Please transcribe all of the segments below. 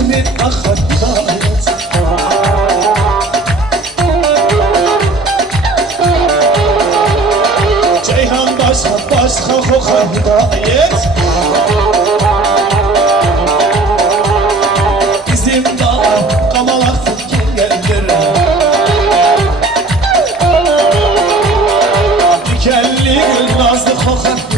من أخذ جيهان باسخة باسخة خوخة ضايت Bizim dağa kim gelir? Dikenli gül nazlı kokar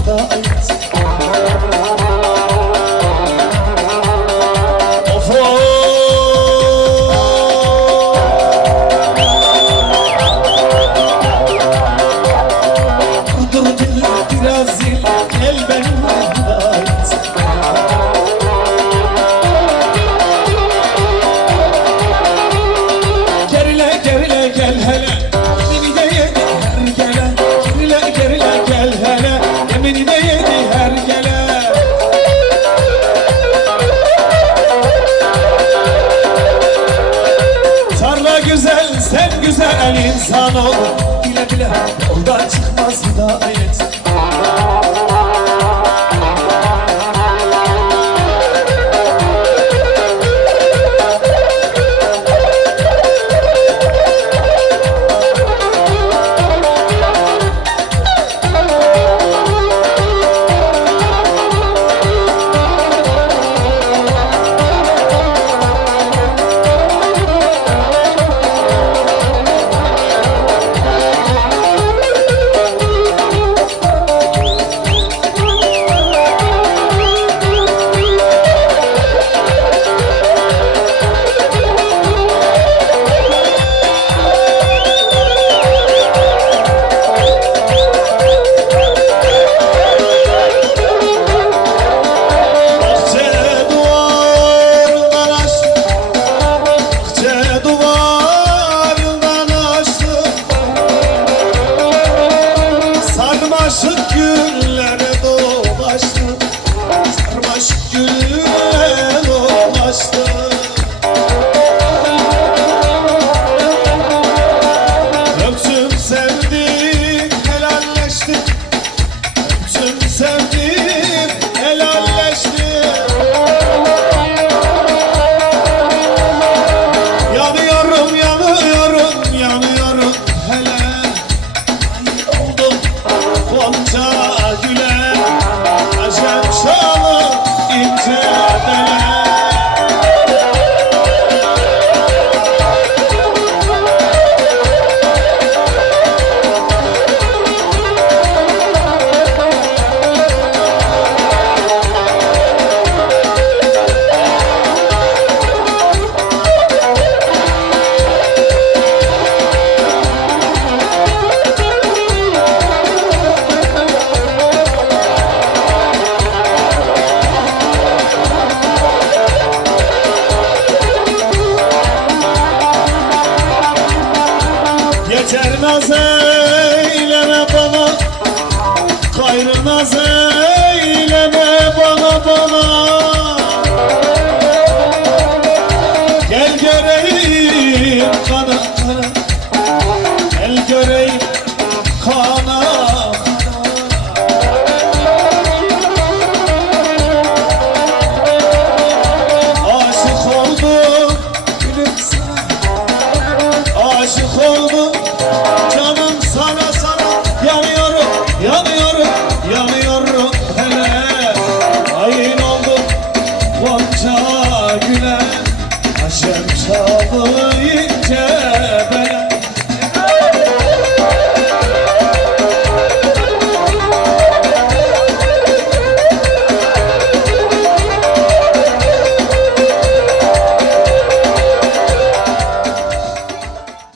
dil biraz zil Gel gel hele. Beni de yedi her gele gel hele. Beni de yedi her güzel, sen güzel insan ol. Bile bile yoldan çıkmaz hidayet Sarmaşık güllere dolaştı. Sarmaşık güllere dolaştı. Öptüm sevdik helalleştik. Öptüm sevdik Naz eyleme bana Gayrı naz eyleme bana bana. Gel göreyim kana kana Gel göreyim kana Çalınca ben